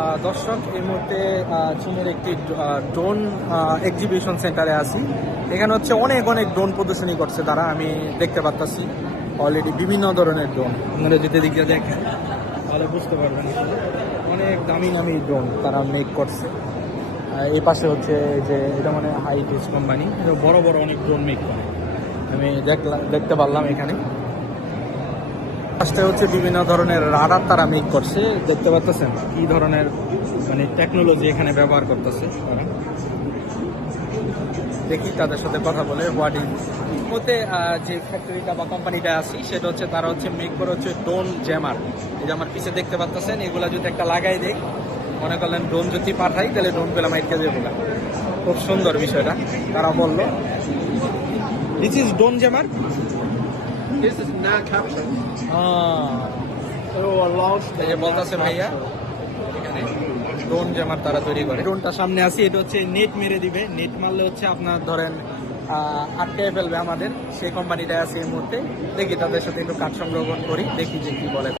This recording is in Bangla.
দর্শক, এই মুহূর্তে চীনের একটি ড্রোন এক্সিবিশন সেন্টারে আছি। এখানে হচ্ছে অনেক অনেক ড্রোন প্রদর্শনী করছে তারা, আমি দেখতে পাচ্ছি অলরেডি বিভিন্ন ধরনের ড্রোন। আপনারা যদি দিকে দেখেন তাহলে বুঝতে পারবেন, অনেক দামি দামি ড্রোন তারা মেক করছে। এই পাশে হচ্ছে যে এটা মানে হাইটেক্স কোম্পানি, বড় বড় অনেক ড্রোন মেক করে, আমি দেখতে পারলাম এখানে। ফার্স্টে হচ্ছে বিভিন্ন ধরনের রাডার তারা মেক করছে, দেখতে পাচ্ছেন কি ধরনের মানে টেকনোলজি এখানে ব্যবহার করতেছে তারা। দেখি তাদের সাথে কথা বলে হোয়াট ইজ মধ্যে যে ফ্যাক্টরিটা বা কোম্পানিটা আছি সেটা হচ্ছে তারা হচ্ছে মেক করে হচ্ছে ড্রোন জ্যামার। এই যে আমার পিছিয়ে দেখতে পাচ্ছেন, এগুলা যদি একটা লাগাই দেয়, মনে করলেন ড্রোন যদি পাঠাই তাহলে ড্রোন পেলাম মাইকে যাবে। খুব সুন্দর বিষয়টা তারা বললো। This is drone jammer. This is not caption. So allows এই যে বলতেছে ভাইয়া এখানে ড্রোন জ্যামার তারা তৈরি করে। ড্রোনটা সামনে আসি, এটা হচ্ছে নেট মেরে দিবে, নেট মারলে হচ্ছে আপনার ধরেন আটকে ফেলবে আমাদের, সেই কোম্পানিটা আছে এই মুহূর্তে। দেখি তাদের সাথে একটু কাজ সংগ্রহণ করি, দেখি যে কি বলে।